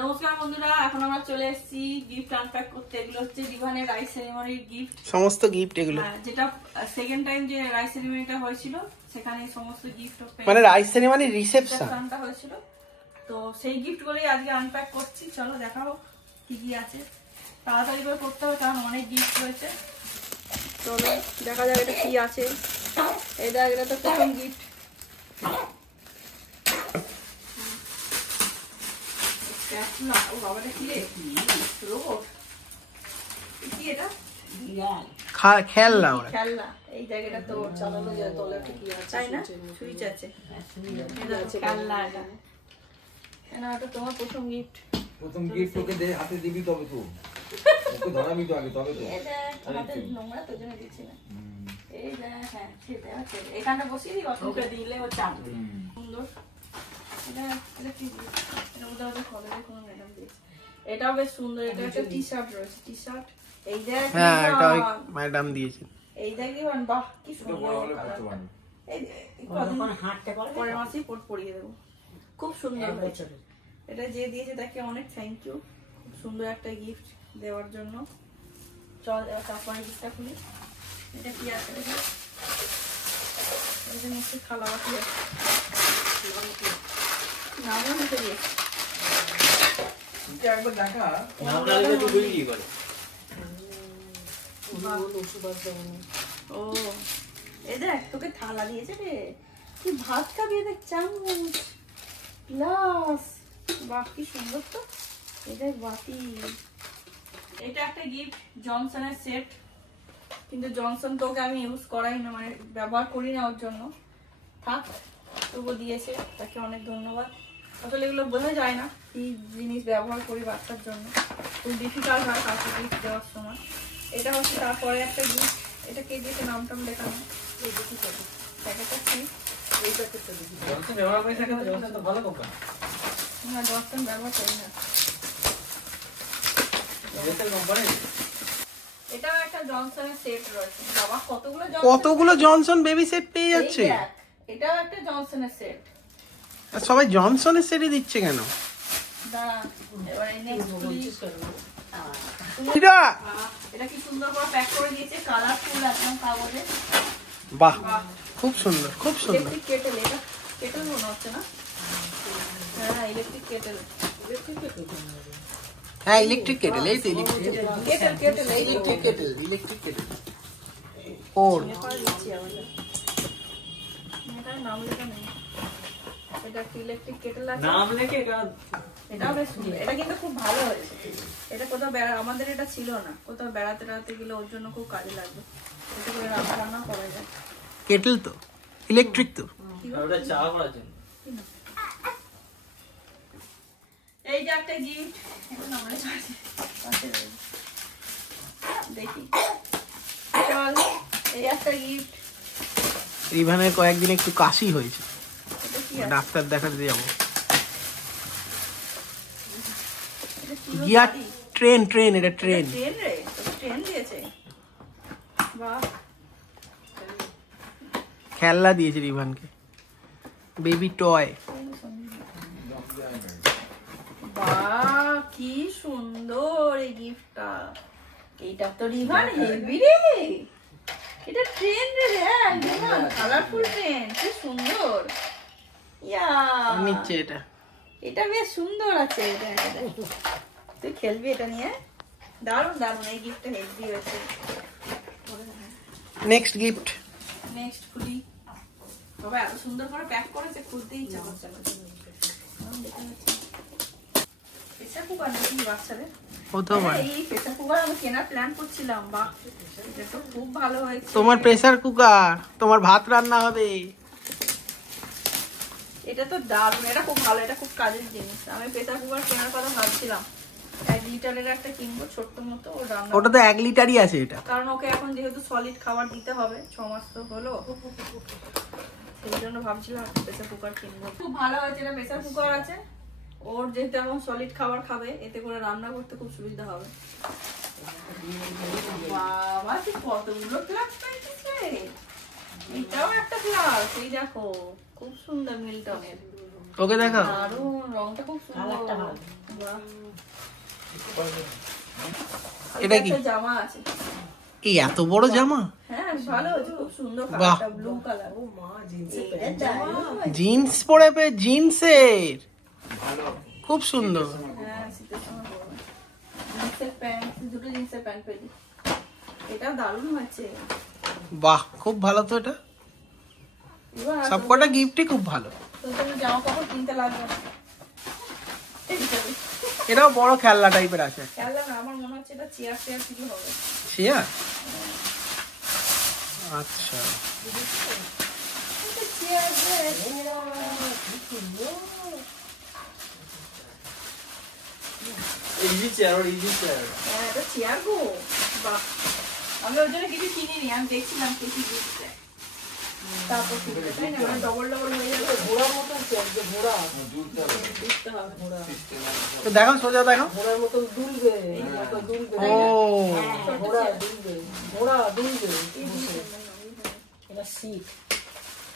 নমস্কার বন্ধুরা, এখন আমরা চলে এসেছি গিফট আনপ্যাক করতে। এগুলো হচ্ছে রিভানের রাইস সেরিমনির গিফট, সমস্ত গিফট এগুলো। যেটা সেকেন্ড টাইম যে রাইস সেরিমনিটা হয়েছিল সেখানে সমস্ত গিফট মানে রাইস সেরিমনি রিসেপশনটা হয়েছিল, তো সেই গিফট গুলোই আজকে আনপ্যাক করছি। চলো দেখাবো কি কি আছে। তাড়াতাড়ি করে করতে হবে কারণ অনেক গিফট রয়েছে। চলো দেখা যাক এটা কি আছে। এটা তো প্রথম গিফট। খেলনা এই জায়গাটা তো চালানো যায়, তলে কি আছে তাই না? সুইচ আছে, খেলনা। এটা তোমার প্রথম গিফট। প্রথম গিফট ওকে দে, হাতে দিবি তবে তো ওকে ধরাবি তো আগে, তবে তো এটা হাতে নোংরা তো জন্য দিচ্ছি না। এই যে হ্যাঁ সেটা আছে, এখানে বসিয়ে দিই, ওকে দিলে ও চাপবে। সুন্দর। এটা কি এটা ওদের কলেজে কোনো ম্যাডাম দিয়েছে। এটাও বেশ সুন্দর। এটা একটা টি-শার্ট রয়েছে, টি-শার্ট। এই দেখ, হ্যাঁ এটা ম্যাডাম দিয়েছেন। এই দেখ ইভান, বাহ কি সুন্দর। এই কদিন হাঁটতে পারে, পরের মাসেই পরিয়ে দেব। খুব সুন্দর হয়েছে। এটা যে দিয়েছে তাকে অনেক থ্যাংক ইউ, খুব সুন্দর একটা গিফট দেওয়ার জন্য। চল এবার তারপরে গিফটটা খুলি। এটা কি আছে দেখি। এই যে মিষ্টি খালা বাকি আছে, নামও লিখে দিয়েছে। একবার দেখা ও এই দেখ তোকে থালা দিয়েছে রে, তুই ভাত খাবি। দেখ চামচ, গ্লাস, বাহ কি সুন্দর তো। এটা বাটি। এটা একটা গিফট, জনসনের সেট। কিন্তু জনসন তোকে আমি ইউজ করাই না, মানে ব্যবহার করি না ওর জন্য। থাক, তবু দিয়েছে, তাকে অনেক ধন্যবাদ। আসলে এগুলো বোঝা যায় না কি জিনিস ব্যবহার করি বাচ্চার জন্য, খুব ডিফিকাল্ট হয় কাউকে গিফট দেওয়ার সময়। এটা হচ্ছে তারপরে একটা গিফট। এটা কে দিয়েছে নামটা লেখা নেই। প্যাকেটটা কি? এই প্যাকেটটা দেখি। জনসন ব্যবহার করে থাকে না, জনসন তো ভালো কোম্পানি। না জনসন ব্যবহার করি না। এটাও একটা জনসনের সেট রয়েছে। বাবা কতগুলো জনসন বেবি সেট পেয়ে যাচ্ছে। এটাও একটা জনসনের সেট। সবাই জনসনের সেটই দিচ্ছে কেন? এটা কি সুন্দর করে প্যাক করে দিয়েছে, কালারফুল একদম কাগজে। বাহ খুব সুন্দর, খুব সুন্দর। ইলেকট্রিক কেটেল, এটা কেটেল মনে হচ্ছে না? হ্যাঁ ইলেকট্রিক কেটেল। হ্যাঁ ইলেকট্রিক কেটেল, এই তো electric kettle, electric kettle, electric kettle. ওর এটার নাম লেখা নেই। এটা কি ইলেকট্রিক কেটেল আছে, নাম লেখে। এটাও বেশ সুন্দর। এটা কিন্তু খুব ভালো হয়েছে। এটা কোথাও আমাদের এটা ছিল না, কোথাও বেড়াতে গেলে ওর জন্য খুব কাজে লাগবে। এটা করে রান্না করা যায়। কেটেল তো ইলেকট্রিক তো, ওটা চা করার জন্য। এই যে একটা গিফট, এটা নামে দেখি। চল এই একটা গিফট। রিভানের কয়েকদিন একটু কাশি হয়েছে, ডাক্তার দেখাতে যাবো। গিয়ার ট্রেন, এটা ট্রেন। ট্রেন দিয়েছে, বাহ। খেলনা দিয়েছে রিভানকে, বেবি টয়। বাহ কি সুন্দর এই গিফটটা। এইটা তো রিভান হেভি রে। এটা ট্রেন রে, একদম কালারফুল ট্রেন, কি সুন্দর। ইয়া নিচে এটা বেশ সুন্দর আছে। এটা তুই খেলবি এটা নিয়ে? দারুণ দারুণ, এই গিফটটা হেভি হয়েছে। নেক্সট গিফট, নেক্সট খুলি। বাবা এত সুন্দর করে প্যাক করেছে, খুলতে ইচ্ছা করছে না। প্রেসার কুকার নাকি বাচ্চাদের? এই প্রেসার কুকার আমি কেনার প্ল্যান করছিলাম। বাহ এটা তো খুব ভালো হয়েছে। তোমার প্রেসার কুকার, তোমার ভাত রান্না হবে। এটা তো দারুণ, এটা খুব ভালো, এটা খুব কাজের জিনিস। আমি প্রেসার কুকার কেনার কথা ভাবছিলাম। 1 লিটারের একটা কিনবো ছোট্ট মতো, ও রান্না। ওটা তো 1 লিটারই আছে এটা, কারণ ওকে এখন যেহেতু সলিড খাবার দিতে হবে, 6 মাস তো হলো, সেই জন্য ভাবছিলাম প্রেসার কুকার কিনবো। খুব ভালো হয়েছে, এটা প্রেসার কুকার আছে। ওর যেহেতু এখন সলিড খাবার খাবে, এতে করে রান্না করতে খুব সুবিধা হবে। বাবা তুই কতগুলো গ্লাস পেয়েছিস রে। এটাও একটা গ্লাস, এই দেখো খুব সুন্দর মিল্টনের। ওকে দেখাও। দারুণ, রংটা খুব সুন্দর। বাহ, এটা কি? একটা জামা আছে। এই এত বড় জামা? হ্যাঁ ভালো হয়েছে, খুব সুন্দর বাহ। কালারটা, ব্লু কালার। ও মা জিন্সের এটা প্যান্ট দারুণ হয়েছে। জিন্স পরে জিন্সের খুব সুন্দর। হ্যাঁ শীতের সময় পরবো। জিন্সের প্যান্ট, দুটো জিন্সের প্যান্ট পেলি, এটা দারুণ হয়েছে। বাহ, খুব ভালো তো এটা। এবার সবকটা গিফটই খুব ভালো। তোর জামা কাপড় কিনতে লাগবে না। এটাও বড় খেলনা টাইপের আছে। খেললাম না, আমার মনে হচ্ছে এটা চেয়ার চেয়ার কিছু হবে। চেয়ার? আচ্ছা, এটা চেয়ার ইজি চেয়ার আর ইজি চেয়ার। হ্যাঁ, এটা চেয়ার গো। বাহ, আমি ওই জন্য কিছু কিনিনি, আমি দেখছিলাম কিছু দিচ্ছে। তারপর কিনতে, তাই না? মানে ডবল ডবল হয়ে যাবে। ঘোড়ার মতন চেয়ার, যে ঘোড়া দুধটা বুঝতে হবে। ঘোড়া তো দেখো, সোজা দেখো। ঘোড়ার মতন দুলবে, মতো দুলবে। ও ঘোড়া দুলবে, ঘোড়া দুলবে। এটা সিট,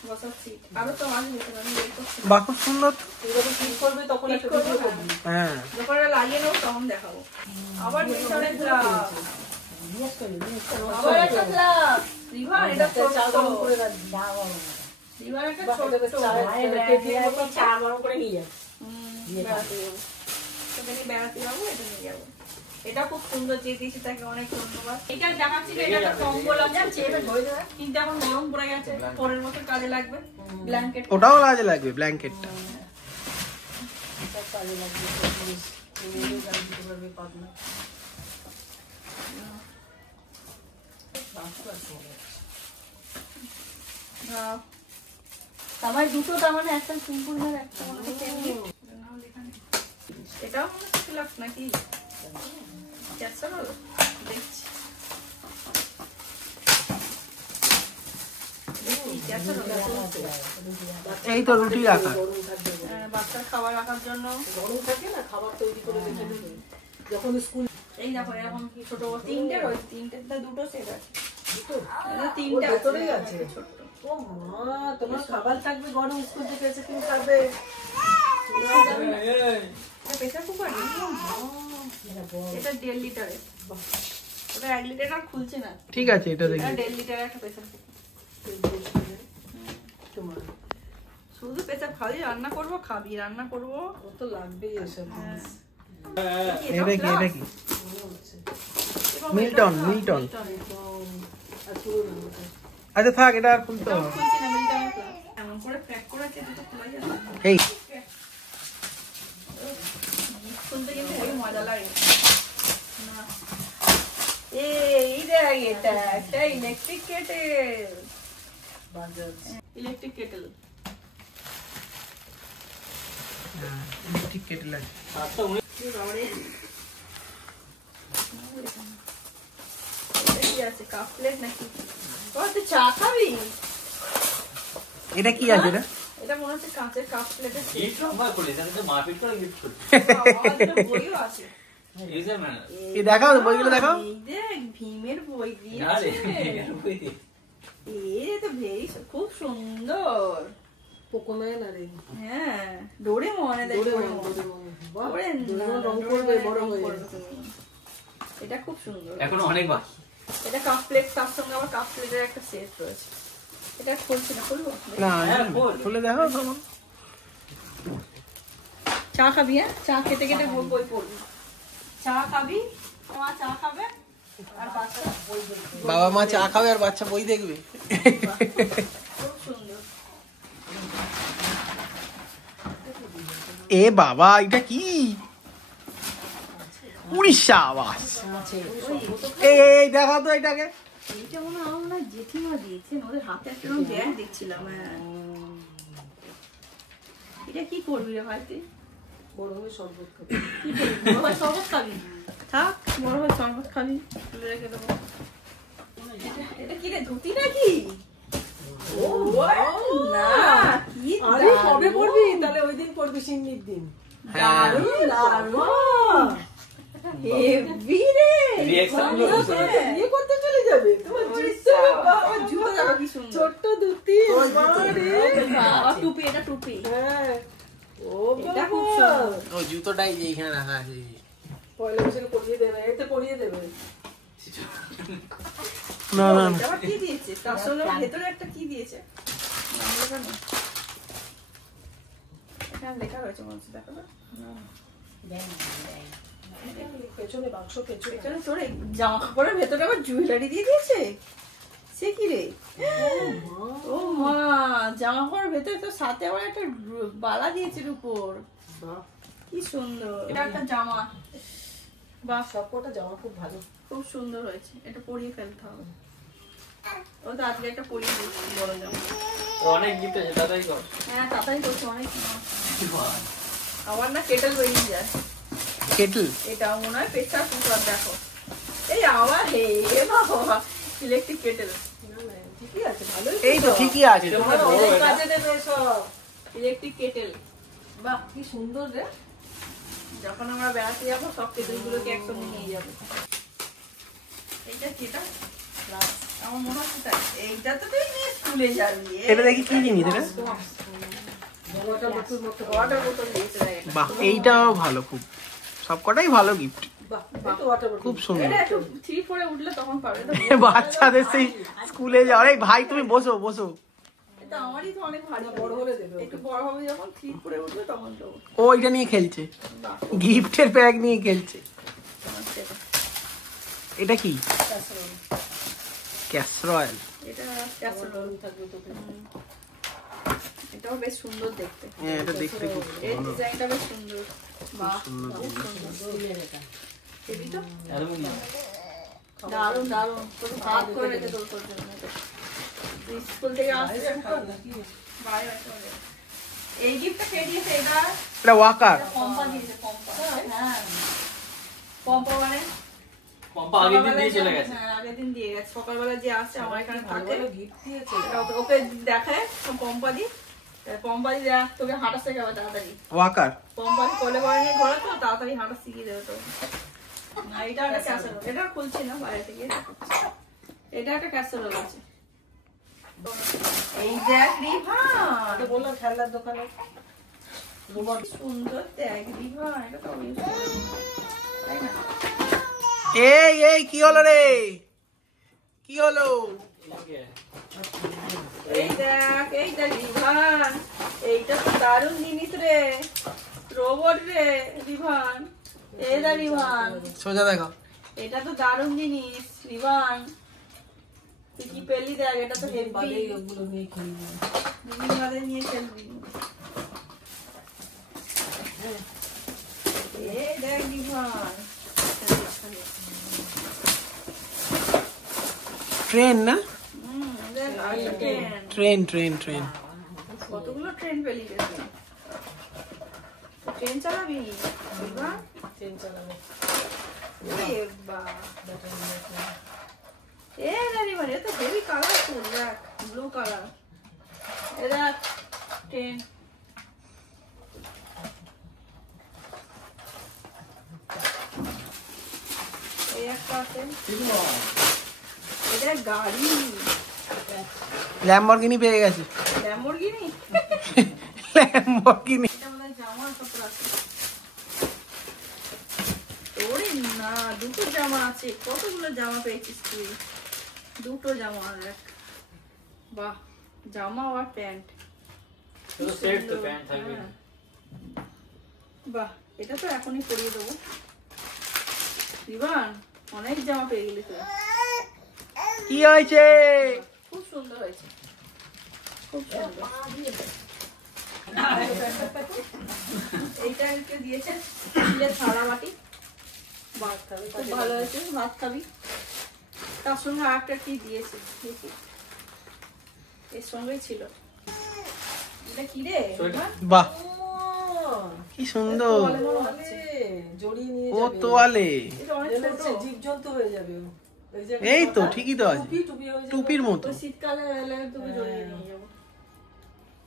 বসার সিট। আরো তো আসবে, আমি বের করছি। বাহ, খুব সুন্দর তো। তুই যখন ঠিক করবি তখন একটা করবো ভিডিও না। করবি। হ্যাঁ, যখন এটা লাগিয়ে নেবো তখন দেখাবো। আবার মিশরের গ্লাস, জিজ্ঞেস করি, আবার একটা গ্লাস। রিভার, এটা ছোট। চা গরম করে রাখবি। রিভার একটা বাহ, ছোট। এটাকে কেটলির মতন চা গরম করে নিয়ে যাবে। বেড়াতে যাবো। তোকে নিয়ে বেড়াতে যাবো, এটা নিয়ে যাবো। এটা খুব সুন্দর, যে দিয়েছি তাকে অনেক ধন্যবাদ। এটা দেখাচ্ছিল, এটা একটা কম্বল আছে, কিন্তু এখন গরম পড়ে গেছে, পরের বছর কাজে লাগবে। ব্ল্যাঙ্কেট, ওটাও কাজে লাগবে, ব্ল্যাঙ্কেটটা। এটা কাজে লাগবে, পুলিশ নিয়ে যাবে, দিতে পারবে পাতলা। আমার দুটো, তার মানে একটা সিম্পল আর একটা মনে হচ্ছে এমনি। এটাও মনে হচ্ছে লাক্স নাকি? ক্যাপচার হলো? দেখছি। ক্যাপচার হলো? এই তো রুটি রাখা। গরম থাকবে, বাচ্চার খাবার রাখার জন্য। গরম থাকে না, খাবার তৈরি করে রেখে দেবে যখন স্কুল। এই দেখো, এরকম কি ছোট তিনটে রয়েছে, তিনটেতে দুটো সেট আছে। ওর তিনটে ভেতরেই আছে। ছোট্ট। ও মা, তোমার খাবার থাকবে গরম, স্কুল থেকে এসে তুমি খাবে। এটা প্রেসার কুকার, এটা 1.5 লিটারের। ওটা 1 লিটার আর খুলছে না। ঠিক আছে, এটা দেখি। এটা 1.5 লিটারের একটা প্রেসার কুকার। তোমার শুধু প্রেসার খালি রান্না করবো, খাবি রান্না করবো। কত লাগবে এসব জিনিস। এটা কি? এটা কি? মনে হচ্ছে। Milton, Milton. আর পুরো না ওটা। আচ্ছা থাক, এটা আর খুলতে এটাও হবে। খুলছে না, মিল্টনের প্লাগ। এমন করে প্যাক করেছে, এটা তো খোলা যাবে না। এই খুলতে কিন্তু হেবি মজা লাগে। না, এই দেখ, এটা একটা electric kettle. Bajaj. Electric kettle. ঠিক কেটে লাগে। কাপ প্লেট নাকি? তুই চা খাবি? এটা কি আছে? এটা এটা মনে হচ্ছে কাঁচের কাপ প্লেটের বইও আছে। এই দেখাও, বইগুলো দেখাও। এই দেখ, ভীমের বই দিয়েছে। এই তো খুব সুন্দর। পোকোম্যান আর এই হ্যাঁ, ডোরেমন। দেখ, ডোরেমন, ডোরেমন। বাহ, ডোরেমন ডোরেমন রং করবে, বড় হয়ে করবে তুমি। এটা খুব সুন্দর। এখনো অনেক বাকি। এটা কাপ প্লেট, তার সঙ্গে আবার কাপ প্লেটের একটা সেট রয়েছে। এটা খুলছি না, খুলবো? না, খুলে দেখো তখন। চা খাবি? হ্যাঁ, চা খেতে খেতে বই পড়বি। চা খাবি, মা চা খাবে, আর বাচ্চা বই দেখবে। বাবা মা চা খাবে আর বাচ্চা বই দেখবে। খুব সুন্দর। এ বাবা, এটা কি? উড়িষ্যা আবাস। এই দেখাও তো এটাকে। এইটা মনে হয় আমার জেঠিমা দিয়েছেন, ওদের হাতে একটা ব্যাগ দেখছিলাম। হ্যাঁ, এটা কি করবি রে ভাই তুই? বড় হয়ে শরবত খাবে। কি করবি? বড় ভাই শরবত খাবি? থাক, বড় ভাই শরবত খাবি, তুলে রেখে দেবো। এটা কি রে, ধুতি নাকি? ও না, কি আরে কবে দারুণ। পড়বি? তাহলে ওই দিন পড়বি, সিন্নির দিন। হ্যাঁ, দারুণ। হেভি রে। Reaction গুলো কত বুঝতে সুন্দর। বিয়ে করতে চলে যাবে তোমার জুতো, আমার জুতো দেখো কি সুন্দর। ছোট্ট দুটি। মা রে। বাবা, টুপি, এটা টুপি। হ্যাঁ, ও এটা খুব সুন্দর। ও জুতোটাই যে এখানে রাখা আছে এই যে। পয়লা বৈশাখে পরিয়ে দেবে, এতে পরিয়ে দেবে। না না না। এটা আবার কি দিয়েছে তার সঙ্গে ভেতরে একটা কি দিয়েছে নাম লেখা নেই। এখানে লেখা রয়েছে মনে হচ্ছে, দেখো না? পেছনে বাক্স, পেছনে এখানে তোর এই জামা কাপড়ের ভেতরে আবার জুয়েলারি দিয়ে দিয়েছে। সে কি রে? ও মা, জামা কাপড়ের ভেতরে তো সাথে আবার একটা বালা দিয়েছে উপর। বাহ, কি সুন্দর। এটা একটা জামা। বাহ, সবকটা জামা খুব ভালো। খুব সুন্দর হয়েছে। এটা পরিয়ে ফেলতে হবে। ও তো আজকে একটা পরিয়ে দিয়েছি বড় জামা। অনেক গিফট আছে দাদাই কর। হ্যাঁ তাড়াতাড়ি করছে অনেক। আমার না কেটেল বেরিয়ে যায়। কেটল এটা মনে হয় প্রেসার কুকার। দেখো এই আবার হে বাবা, ইলেকট্রিক কেটেল। না না, ঠিকই আছে, ভালোই। এই তো ঠিকই আছে। এটা বড় অনেক এটা। কাজে দেবে সব। Electric kettle. বাহ, কি সুন্দর রে। যখন আমরা বেড়াতে যাবো সব কেটেলগুলোকে একসঙ্গে নিয়ে যাবো। এইটা যেটা আমার মনে হচ্ছে তাই। এইটা তো তুই নিয়ে স্কুলে যাবি। এটা দেখি কি জিনিস এটা? ওয়াটার বোতল মতো। ওয়াটার বোতল দিয়েছে দেখ এটা। বাহ, এইটাও ভালো খুব। সবকটাই ভালো গিফট। বাহ, এই তো ওয়াটার বোতল। খুব সুন্দর। এটা একটু 3-4 এ উঠলে তখন পাবে। বাচ্চাদের সেই স্কুলে যাওয়ার। এই ভাই তুমি বসো বসো। এটা আমারই তো অনেক ভারী। বড় হলে দেবে ওকে। একটু বড় হবে যখন 3-4 এ উঠবে তখন দেবো। ও এটা নিয়ে খেলছে, বাহ, গিফটের ব্যাগ নিয়ে খেলছে। আচ্ছা, এটা। এটা কি? ক্যাসারোল। ক্যাসরয়েল। এটা ক্যাসারোল থাকবে তোকে। এটাও বেশ সুন্দর দেখতে। হ্যাঁ এটা দেখতে খুব এর ভালো। ডিজাইনটা বেশ সুন্দর। বাহ, সুন্দর খুব সুন্দর। স্টিলের এটা। দেখবি তো? অ্যালুমিনিয়াম। দারুণ দারুণ। তোর ভাত করে রেখে তোর জন্য এটা। তুই স্কুল থেকে আসছিস নাকি? বাইরে চলে যা। এই গিফটটা কে দিয়েছে? এটা এটা ওয়াকার। পম্পা দিয়েছে। পম্পা। হ্যাঁ, পম্পা মানে পম্পা আগের দিন দিয়ে চলে গেছে। হ্যাঁ, আগের দিন দিয়ে গেছে। সকালবেলা যে আসে আমার এখানে ভালো থাকে, ভালো গিফট দিয়েছে। ওকে দেখায় পম্পাদি। পম্পাদি দেখ তোকে হাঁটা শেখাবে তাড়াতাড়ি। ওয়াকার। পম্পাদি কোলে করে নিয়ে ঘোরা তো তাড়াতাড়ি হাঁটা শিখিয়ে দেবে তো। না, এটা একটা ক্যাসারোল। এটা খুলছি না বাইরে থেকে। এটা একটা ক্যাসারোল আছে। এই দেখ রিভান। তো বললাম খেলনার দোকানে। কি সুন্দর দেখ রিভান। এটা তো ইউজ করি না, তাই না? এই এই কি হলো রে? কি হলো? এই দেখ, এইটা রিভান। এইটা তো দারুণ জিনিস রে, রোবট রে রিভান। এই দা রিভান, সোজা দেখো। এটা তো দারুণ জিনিস রিভান। তুই কি পেলি দেখ, এটা তো হেভি। বাদে ওগুলো নিয়ে খেলবো। দিন বাদে নিয়ে খেলবি। এই দেখ রিভান। ট্রেন না? দেখ আরেকটা ট্রেন। Train train train. কতগুলো ট্রেন পেলি রে তুই? তো ট্রেন চালাবি রিভান? ট্রেন চালাবো। এ বাবা, ব্যাটারি নিয়ে খেলবো। এ জানি মানে এত হেভি কালারফুল। দেখ ব্লু কালার। এ দেখ ট্রেন। এই একটা আছে। এটা গাড়ি। ল্যাম্বরগিনি পেয়ে গেছে। ল্যাম্বরগিনি। ল্যাম্বরগিনি। এটা মনে হয় জামার কাপড় আছে। ওরে না, দুটো জামা আছে। কতগুলো জামা পেয়েছিস তুই? দুটো জামা দেখ। বাহ, জামা আর প্যান্ট। তো সেট তো প্যান্ট থাকবে। হ্যাঁ। বাহ, এটা তো এখনই পরিয়ে দেবো। রিভান, অনেক জামা পেয়ে গেলি তুই। কি হয়েছে? খুব সুন্দর হয়েছে, খুব সুন্দর। এইটা একটু দিয়েছে স্টিলের থালা বাটি। ভাত খাবে, খুব ভালো হয়েছে, ভাত খাবি। তার সঙ্গে আর একটা কি দিয়েছে দেখি। এর সঙ্গেই ছিল। এটা কি রে? রিভান? বাহ ও, কি সুন্দর। তোয়ালে মনে হচ্ছে। জড়িয়ে নিয়ে ও যাবে। তোয়ালে। এটা অনেক ছোট। জীবজন্তু হয়ে যাবে ও। ওই যে এই তো ঠিকই তো আছে। টুপি টুপি হয়ে যাবে। টুপির মতো। ওই শীতকালে এলে তুমি জড়িয়ে নিয়ে যাবো।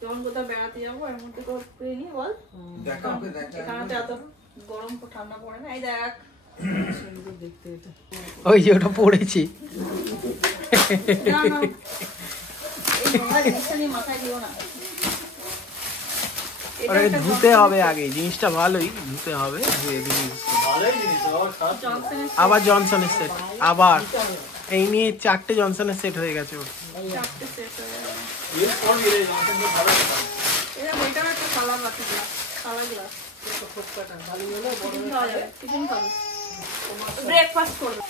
যখন কোথাও বেড়াতে যাবো এর মধ্যে করে নিয়ে বল। দেখা ওকে দেখা। এখানে তো এত গরম ঠান্ডা পড়ে না। এই দেখ, সুন্দর দেখতে এটা। ওই যে ওটা পড়েছে। না না, এই নোংরা জিনিসটা নিয়ে মাথায় দিও না। এটা আরে একটা ধুতে হবে আগে, জিনিসটা ভালোই, ধুতে হবে, ধুয়ে দিয়ে use করতে হবে। ভালোই জিনিস আবার খারাপ না। জনসনের আবার জনসনের সেট, আবার এই নিয়ে 4টে জনসনের সেট হয়ে গেছে ওর। চারটে সেট হয়ে গেল। Use করবি রে, জনসন তো ভালো না। এটাও একটা থালা বাটি গ্লাস, থালা গ্লাস। ফুটকাটা ভালো হলে বড় টিফিন খাওয়া যাবে, টিফিন খাবে। ব্রেকফাস্ট করবে।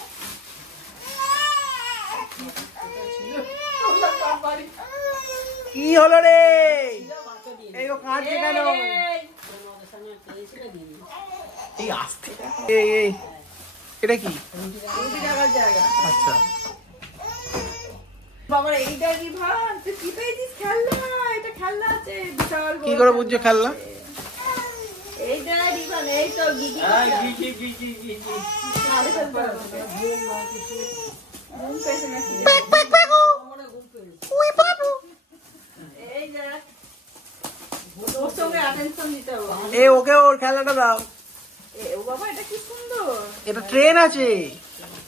কি হলো রে? বাচ্চা দিয়ে এই ও কাঁদছে কেন? এই, তোমাদের সামনে খেয়েছিল দিয়ে এই আস্তে, এই এটা কি? রুটি রাখার জায়গা। আচ্ছা, বাবার এইটা কি ভান, তুই কি পেয়েছিস? খেলনা, এটা খেলনা আছে বিশাল বড় কি করে বুঝছো খেলনা? এইটা রিবান, এই তো গিগি হ্যাঁ, ঘি, ঘি, ঘি, ঘি, ঘি, ঘি। আরে ফেল পড়া ঘুম না কিছু ঘুম পেয়েছে নাকি? মনে ঘুম পেয়েছে এই দেখ, ওর সঙ্গে অ্যাটেনশন দিতে হবে। এ ওকে ওর খেলনাটা দাও। ও বাবা, এটা কি সুন্দর। এটা ট্রেন আছে।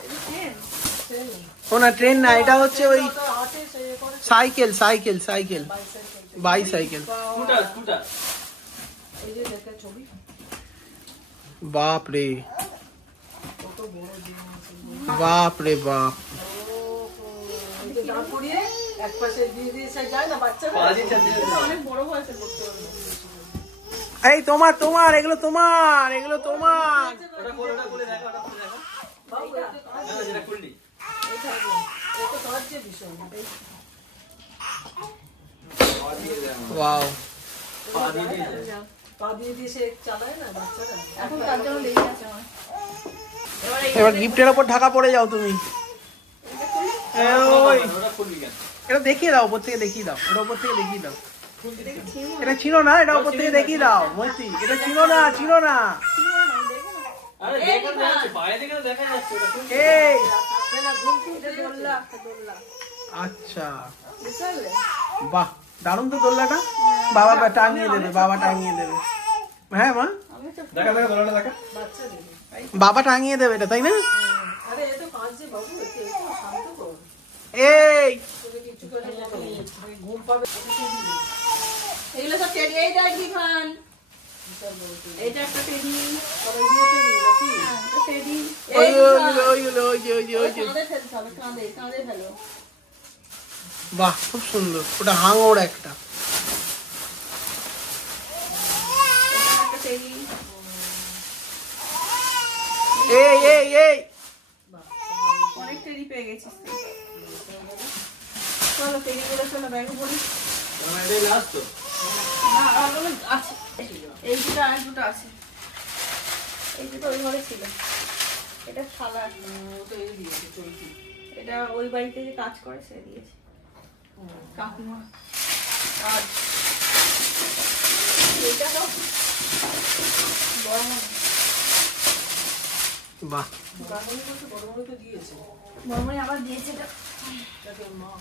এটা ট্রেন। ও না, ট্রেন না, এটা হচ্ছে ওই হাতে সে করে cycle, cycle, cycle, bicycle. Scooter, scooter. এই যে দেখে ছবি বাপ রে, কত বড় জিনিস বাপ রে বাপ। এই যে দাঁড় করিয়ে এক পাশে দিয়ে দিয়ে সে যায় না বাচ্চারা পাজি চাচ্ছে। এটা অনেক বড় বয়সে করতে পারবে। এই তোমার, তোমার এগুলো তোমার, এগুলো তোমার। ওটা খুলে দেখো, ওটা খুলে দেখো। বাবু এটা কাজ না, যেটা খুললি। এটা কাজ যে বিষয় ওয়াও, পা দিয়ে দিয়েছে। পা দিয়ে দিয়ে সে চালায় না বাচ্চারা এখন তার জন্য লেগে আছে আমার। এবার এই এবার গিফটের ওপর ঢাকা পড়ে যাও তুমি। এ ওই, ওটা খুলবি কেন? এটা দেখিয়ে দাও, উপর থেকে দেখিয়ে দাও, এটা উপর থেকে দেখিয়ে দাও। এটা ছিল না, এটা উপর থেকে দেখিয়ে দাও মৈত্রী, এটা ছিল না, ছিল না। আরে দেখা যাচ্ছে, বাইরে থেকে তো দেখা যাচ্ছে, ওটা খুলবি। এই এটা দোল্লা, একটা দোল্লা। আচ্ছা, বুঝতে পারলে? বাহ, দারুণ তো দোলনাটা। বাবা টাঙিয়ে দেবে, বাবা টাঙিয়ে দেবে। হ্যাঁ মা, আমি তো দেখা দেখা দোলাটা দেখা। বাচ্চাদের বাবা টাঙিয়ে দেবে এটা, তাই না? আরে এ তো কাজ যে বাবু এতে শান্ত কর এই তোকে কিছু করে ঘুম পাবে এগুলো সব টেডি। এই দেখ বিভান, বিশাল বড় টেবিল। এটা একটা টেডি। সবাই দিয়েছে নাকি এটা টেডি। ওই এই ওইগুলো, ওইগুলো, ওই যে, ওই যে, ওই যে। কাঁধে ফেলতে হবে, কাঁধে, কাঁধে ফেলো। বাহ, খুব সুন্দর। ওটা হাঙর একটা। এটা একটা টেডি। এই এই এই অনেক টেডি পেয়ে গেছিস তুই। চলো টেডি গুলো চলো ব্যাগে পড়ি। আমার এটাই last তো। না, আর কোনো আছে। এই দুটো আর দুটো আছে। এই দুটো ওই ঘরে ছিল। এটা শালা, ওটা এই দিয়েছে চলতি এটা ওই বাড়িতে যে কাজ করে সে দিয়েছে কাকিমা। আর এটা তো বড় মনে, বাহ, গানগুলো তো বড় বড় তো দিয়েছে বড় মনে আবার দিয়েছে এটা। তাকে মা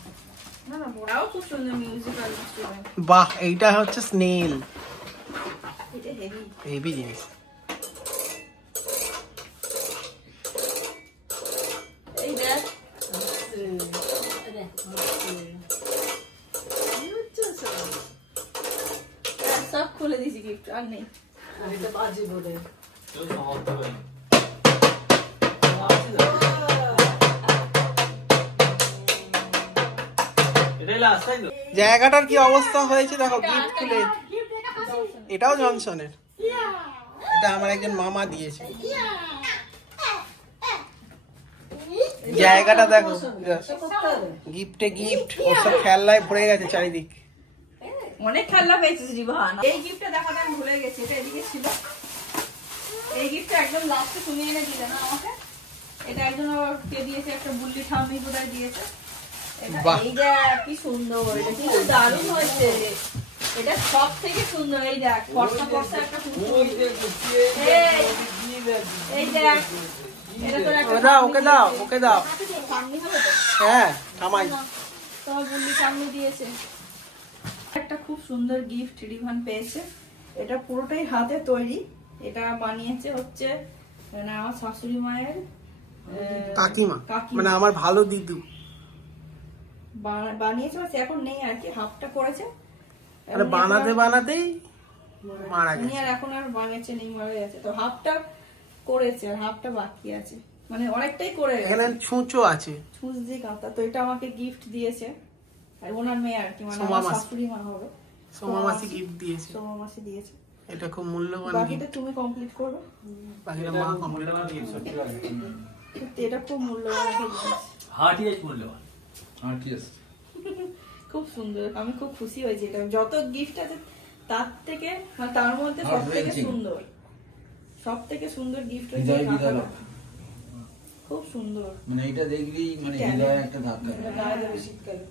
না না, বড়াও খুব সুন্দর মিউজিক্যাল ইনস্ট্রুমেন্ট। বাহ, এইটা হচ্ছে স্নেল, এটা হেভি। হেভি জিনিস। এই দেখ, সব খুলে দিয়েছি গিফট, আর নেই। এটা বাজে বলে কেউ সমাপ্ত করেনি। এটাই last, তাই তো? জায়গাটার কি অবস্থা হয়েছে দেখো, গিফট খুলে। এটাও জনসনের, এটা আমার একজন মামা দিয়েছে। জায়গাটা দেখো, গিফটে গিফট, ওর সব খেলনায় ভরে গেছে চারিদিক। অনেক খেলনা পেয়েছিস রিভান। এই গিফটটা দেখাতে আমি ভুলে গেছি, এটা এদিকে ছিল। এই গিফটটা একদম লাস্টে তুমি এনে দিলে না আমাকে। এটা একজন কে দিয়েছে, একটা বুল্লি ঠাম্মি বোধহয় দিয়েছে। এটা বাহ। এই দেখ কি সুন্দর, এটা কিন্তু দারুণ হয়েছে। এটা সব থেকে সুন্দর। এই দেখ, ফর্সা ফর্সা একটা কুকুর। এই দেখ, এটা তোর একটা ওকে দাও, ওকে দাও, ওকে দাও। ঠাম্মি হবে তো? হ্যাঁ, থামাই। তোমার বুল্লি ঠাম্মি দিয়েছে। একটা খুব সুন্দর গিফট রিভান পেয়েছে। এটা পুরোটাই হাতে তৈরি। এটা বানিয়েছে হচ্ছে মানে আমার শাশুড়ি মায়ের কাকিমা, কাকিমা। মানে আমার ভালো দিদু। বানিয়েছে, সে এখন নেই আর কি, হাফটা করেছে। আরে বানাতে বানাতেই মারা উনি গেছে। আর এখন আর বাঙেছে নেই, মারা গেছে। তো হাফটা করেছে আর হাফটা বাকি আছে, মানে অনেকটাই করে গেছে। এখানে ছুঁচো আছে। ছুঁচ দিয়ে কাঁথা। তো এটা আমাকে গিফট দিয়েছে আর ওনার মেয়ে আর কি, মানে সোমা আমার মাসি। শাশুড়ি মা হবে। সোমা মাসি গিফট দিয়েছে। সোমা মাসি দিয়েছে। এটা খুব মূল্যবান বাকিটা গিফট। তুমি কমপ্লিট করবে। বাকিটা মা কমপ্লিট করে দিয়েছে। সত্যি এটা খুব মূল্যবান একটা জিনিস, হার্টি আছে মূল্যবান। হ্যাঁ ঠিক আছে। খুব সুন্দর। আমি খুব খুশি হয়েছি। এটা যত গিফট আছে তার থেকে, মানে তার মধ্যে Heart সব থেকে wrenching. সুন্দর, সব থেকে সুন্দর গিফট হয়েছে হৃদয় এই কাঁথাটা। বিদারক। খুব সুন্দর। মানে এটা দেখলেই মানে কি হৃদয়ে talent। একটা ধাক্কা দেয়। এটা গায়ে দেবে শীতকালে।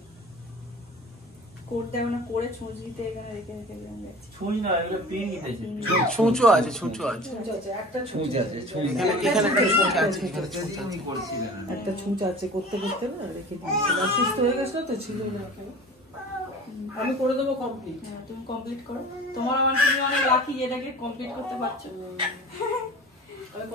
করতে হবে না, করে ছুঁচ দিতে এখানে রেখে রেখে যাচ্ছে। ছুঁই না, এগুলো পিন দিতেছে। ছুঁচো আছে, ছুঁচো আছে। ছুঁচ আছে, একটা ছুঁচ ছুঁচ আছে, ছুঁচ এখানে এখানে একটা ছুঁচ আছে। এখানে ছুঁচ আমি করছিলেন না। একটা ছুঁচ আছে, করতে করতে না রেখে দিয়েছিল। অসুস্থ হয়ে গেছিল তো, ছিল না এখানে। আমি করে দেবো কমপ্লিট। হ্যাঁ, তুমি কমপ্লিট করো। তোমার আমার তুমি অনেক লাকি যে এটাকে কমপ্লিট করতে পারছো। আমি